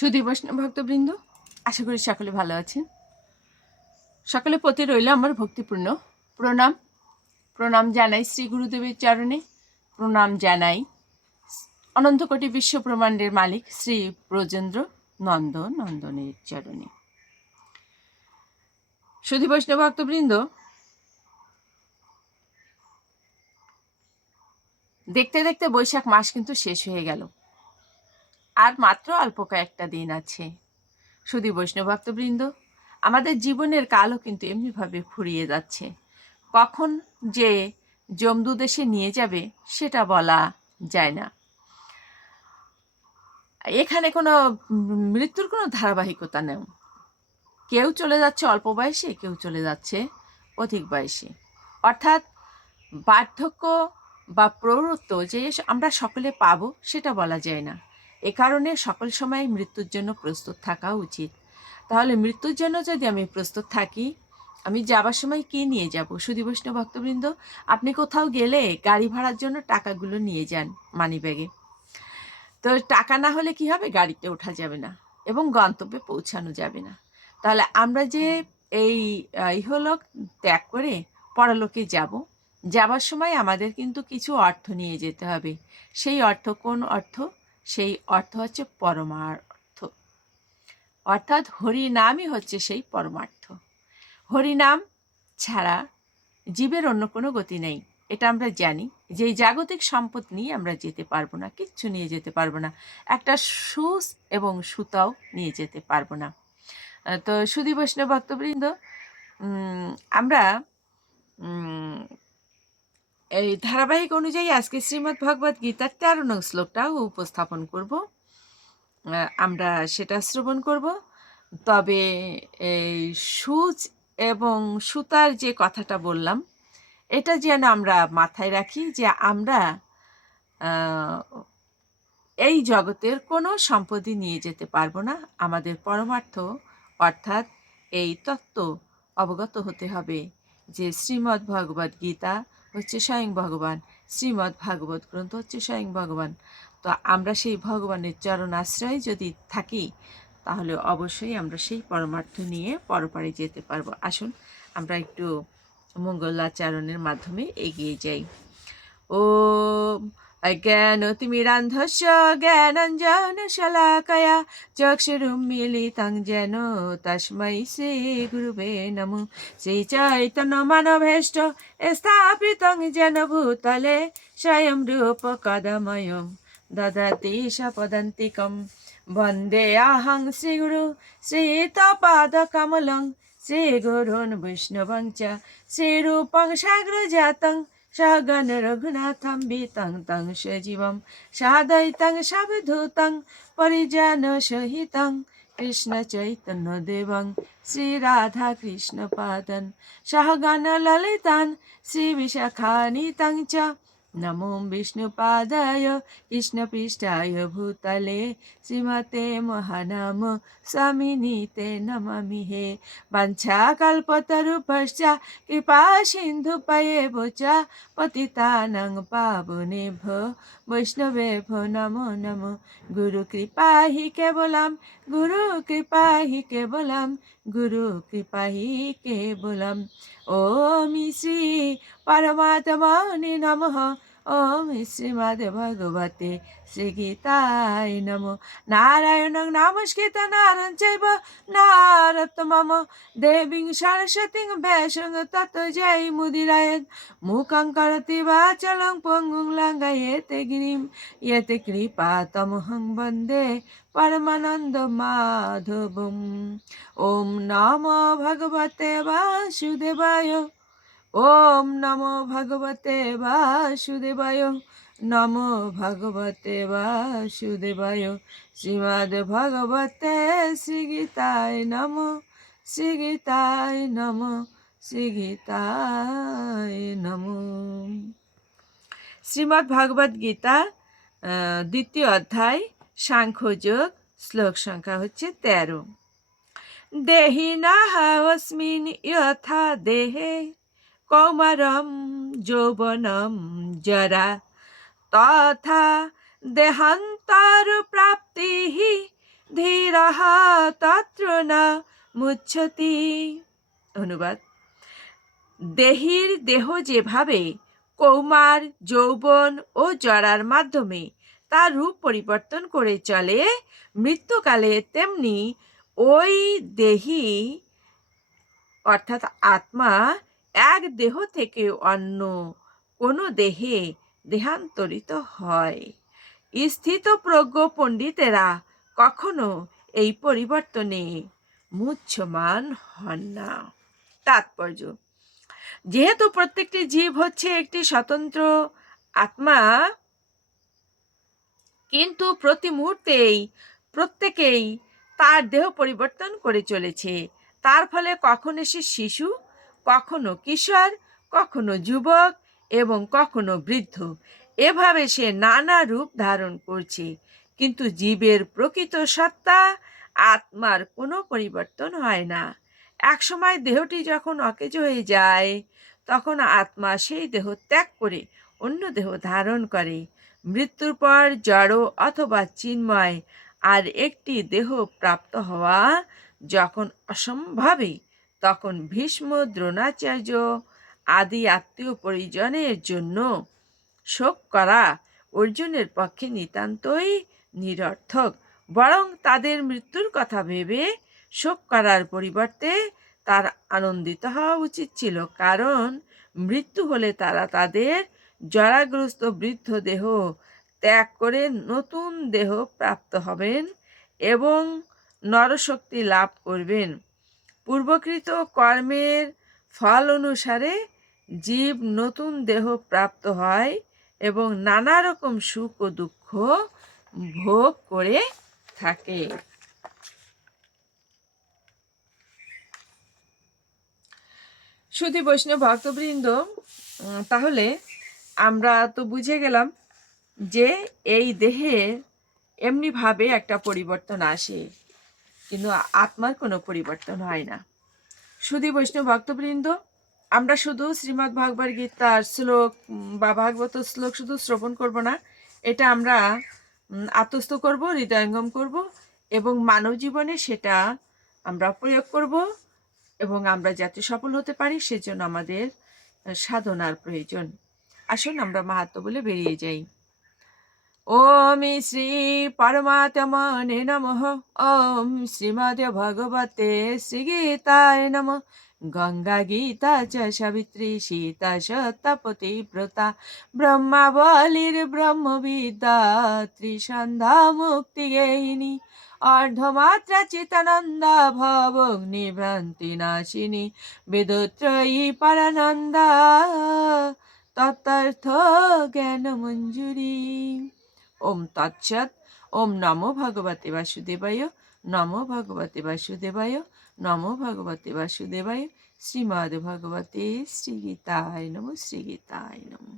সুধী বৈষ্ণব ভক্তবৃন্দ, আশা করি সকলে ভালো আছেন। সকলে প্রতি রইল আমার ভক্তিপূর্ণ প্রণাম। প্রণাম জানাই শ্রী গুরুদেবের চরণে, প্রণাম জানাই অনন্ত কোটি বিশ্ব ব্রহ্মাণ্ডের মালিক শ্রী ব্রজেন্দ্র নন্দ নন্দনের চরণে। সুধী বৈষ্ণব ভক্তবৃন্দ, দেখতে দেখতে বৈশাখ মাস কিন্তু শেষ হয়ে গেল। আর মাত্র অল্প কয়েকটা দিন আছে। শুধু বৈষ্ণব ভক্তবৃন্দ, আমাদের জীবনের কালও কিন্তু এমনিভাবে ফুরিয়ে যাচ্ছে। কখন যে জমদু দেশে নিয়ে যাবে, সেটা বলা যায় না। এখানে কোনো মৃত্যুর কোনো ধারাবাহিকতা নেই। কেউ চলে যাচ্ছে অল্প বয়সে, কেউ চলে যাচ্ছে অধিক বয়সে। অর্থাৎ বার্ধক্য বা প্রৌঢ়ত্ব যে আমরা সকলে পাবো, সেটা বলা যায় না। এ কারণে সকল সময় মৃত্যুর জন্য প্রস্তুত থাকা উচিত। তাহলে মৃত্যুর জন্য যদি আমি প্রস্তুত থাকি, আমি যাবার সময় কি নিয়ে যাব? সুধী বৈষ্ণব ভক্তবৃন্দ, আপনি কোথাও গেলে গাড়ি ভাড়ার জন্য টাকাগুলো নিয়ে যান মানি ব্যাগে তো টাকা না হলে কি হবে? গাড়িতে ওঠা যাবে না এবং গন্তব্যে পৌঁছানো যাবে না। তাহলে আমরা যে এই ইহলোক ত্যাগ করে পরলোকে যাব, যাবার সময় আমাদের কিন্তু কিছু অর্থ নিয়ে যেতে হবে। সেই অর্থ কোন অর্থ? সেই অর্থ হচ্ছে পরমার্থ। অর্থাৎ হরিনামই হচ্ছে সেই পরমার্থ। হরিনাম ছাড়া জীবের অন্য কোনো গতি নেই, এটা আমরা জানি। যে এই জাগতিক সম্পদ নিয়ে আমরা যেতে পারব না, কিচ্ছু নিয়ে যেতে পারব না, একটা সুস এবং সুতাও নিয়ে যেতে পারব না। তো সুদী বৈষ্ণব ভক্তবৃন্দ আমরা এই ধারাবাহিক অনুযায়ী আজকে শ্রীমদ্ ভগবত গীতার তেরো নং শ্লোকটাও উপস্থাপন করব। আমরা সেটা শ্রবণ করব। তবে এই সুচ এবং সুতার যে কথাটা বললাম, এটা যেন আমরা মাথায় রাখি যে আমরা এই জগতের কোনো সম্পত্তি নিয়ে যেতে পারব না। আমাদের পরমার্থ অর্থাৎ এই তত্ত্ব অবগত হতে হবে যে শ্রীমদ্ ভগবদ গীতা হচ্ছে স্বয়ং ভগবান। শ্রীমদ্ ভাগবত গ্রন্থ হচ্ছে স্বয়ং ভগবান। তো আমরা সেই ভগবানের চরণ আশ্রয় যদি থাকি, তাহলে অবশ্যই আমরা সেই পরমার্থ নিয়ে পরপারে যেতে পারব। আসুন, আমরা একটু মঙ্গলাচরণের মাধ্যমে এগিয়ে যাই। ও অজ্ঞানতিমিরান্ধস্য জ্ঞানঞ্জনশলাকয়া চক্ষুরুমিলিতং যেন তস্মৈ শ্রী গুরুবে নম শ্রী চৈতন্য মানভেষ্ট স্থাপিতং যেন ভূতলে স্বয়ং রূপ কদময়ম দদতি সপদন্তিকম বন্দে আহং শ্রীগুরু শ্রীতপাদকমলং শ্রীগুরুन् वैष्णवं च श्रीरूपं साग्रजातं সগণ রঘুনাথং বিতং তং সজীবম সাদয়িতং সাবধূতং পরিজন সহিতং কৃষ্ণ চৈতন্য দেবং শ্রী রাধা কৃষ্ণ পাদন সহগণ ললিতান শ্রী বিশাখানিতং চ নমো বিষ্ণুপাদায় কৃষ্ণপৃষ্ঠায় ভূতলে শ্রীমতে মহানাম স্বামিনীতে নমামি হে বাঞ্ছাকল্পতরুপশ্চ কৃপা সিন্ধুপয়েব চ পতিতানাং পাবনেভ্য বৈষ্ণবেভ্য নমো নমো গুরু কৃপা হি গুরু কৃপা হি গুরু কৃপা হি ওম শ্রী পরমাত্মনে নমঃ ওম শ্রীমদ ভগবতে শ্রীগীতায় নমো নারায়ণং নমস্কৃত নারং চৈব নারত্তমম দেবীং সরস্বতীং ব্যাসং তত জয় মুদিরায়ত মুখং করতি বাচলং পঙ্গুং লঙ্ঘয়েতে গিরিম ইয়তে কৃপা তমহং বন্দে পরমানন্দ মাধবম ওম নম ভগবতে বাসুদেবায় ওম নমো ভগবতে বাসুদেবায়, নমো ভগবতে বাসুদেবায়। শ্রীমদ্ ভগবতে শ্রীগীতায় নম শ্রীগীতায় নম শ্রীগীতায় নম। শ্রীমদ্ ভগবদ গীতা দ্বিতীয় অধ্যায় সাংখ্যযোগ শ্লোক সংখ্যা হচ্ছে তেরো। দেহি না দেহিনাহস্মিন যথা দেহে কৌমারম যৌবনম জরা। তথা দেহান্তর প্রাপ্তি ধীর তত্র না মুচ্ছতি। অনুবাদ। দেহির দেহ যেভাবে কৌমার, যৌবন ও জরার মাধ্যমে তার রূপ পরিবর্তন করে চলে, মৃত্যুকালে তেমনি ওই দেহি, অর্থাৎ আত্মা এক দেহ থেকে অন্য কোনো দেহে দেহান্তরিত হয়। স্থিত প্রজ্ঞ পণ্ডিতেরা কখনো এই পরিবর্তনে মুচ্ছমান হন না। তাৎপর্য, যেহেতু প্রত্যেকটি জীব হচ্ছে একটি স্বতন্ত্র আত্মা, কিন্তু প্রতি মুহূর্তেই প্রত্যেকেই তার দেহ পরিবর্তন করে চলেছে। তার ফলে কখন এসে শিশু কখনো কিশোর, কখনো যুবক এবং কখনো বৃদ্ধ। এভাবে সে নানা রূপ ধারণ করছে। কিন্তু জীবের প্রকৃত সত্তা আত্মার কোনো পরিবর্তন হয় না। একসময় দেহটি যখন অকেজ হয়ে যায়, তখন আত্মা সেই দেহ ত্যাগ করে অন্য দেহ ধারণ করে। মৃত্যুর পর জড় অথবা চিন্ময় আর একটি দেহ প্রাপ্ত হওয়া যখন অসম্ভবে তখন ভীষ্ম, দ্রোণাচার্য আদি আত্মীয় পরিজনের জন্য শোক করা অর্জুনের পক্ষে নিতান্তই নিরর্থক। বরং তাদের মৃত্যুর কথা ভেবে শোক করার পরিবর্তে তার আনন্দিত হওয়া উচিত ছিল। কারণ মৃত্যু হলে তারা তাদের জরাগ্রস্ত বৃদ্ধ দেহ ত্যাগ করে নতুন দেহ প্রাপ্ত হবেন এবং নরশক্তি লাভ করবেন। পূর্বকৃত কর্মের ফল অনুসারে জীব নতুন দেহ প্রাপ্ত হয় এবং নানা রকম সুখ ও দুঃখ ভোগ করে থাকে। সুধী বৈষ্ণব ভক্তবৃন্দ তাহলে আমরা তো বুঝে গেলাম যে এই দেহে এমনিভাবে একটা পরিবর্তন আসে। কিন্তু আত্মার কোনো পরিবর্তন হয় না। সুধী বৈষ্ণব ভক্তবৃন্দ, আমরা শুধু শ্রীমদ্ ভাগবত গীতার শ্লোক বা ভাগবত শ্লোক শুধু শ্রবণ করব না, এটা আমরা আত্মস্থ করব, হৃদয়ঙ্গম করব এবং মানব জীবনে সেটা আমরা প্রয়োগ করব এবং আমরা যাতে সফল হতে পারি সেজন্য আমাদের সাধনার প্রয়োজন। আসুন আমরা মাহাত্ম বলে বেরিয়ে যাই। শ্রীমদ ভগবতে শ্রীগীতায় নম গঙ্গা গীতা চ সাবিত্রী সীতা সত্যপতি ব্রতা ব্রহ্মাবলীর ব্রহ্মবিদ্যা ত্রিসন্ধ্যা মুক্তি গেহিনী অর্ধমাত্রা চিতানন্দা ভবগ্নি ভ্রান্তি নাশিনী বেদত্রয়ী পরানন্দা তত্ত্বার্থ জ্ঞান মঞ্জুরি ওম তৎসৎ, ওম নমো ভগবতে বাসুদেবায়, নমো ভগবতে বাসুদেবায়, নমো ভগবতে বাসুদেবায়, শ্রীমদ্ ভগবতে শ্রীগীতায় নমো শ্রীগীতায় নমো।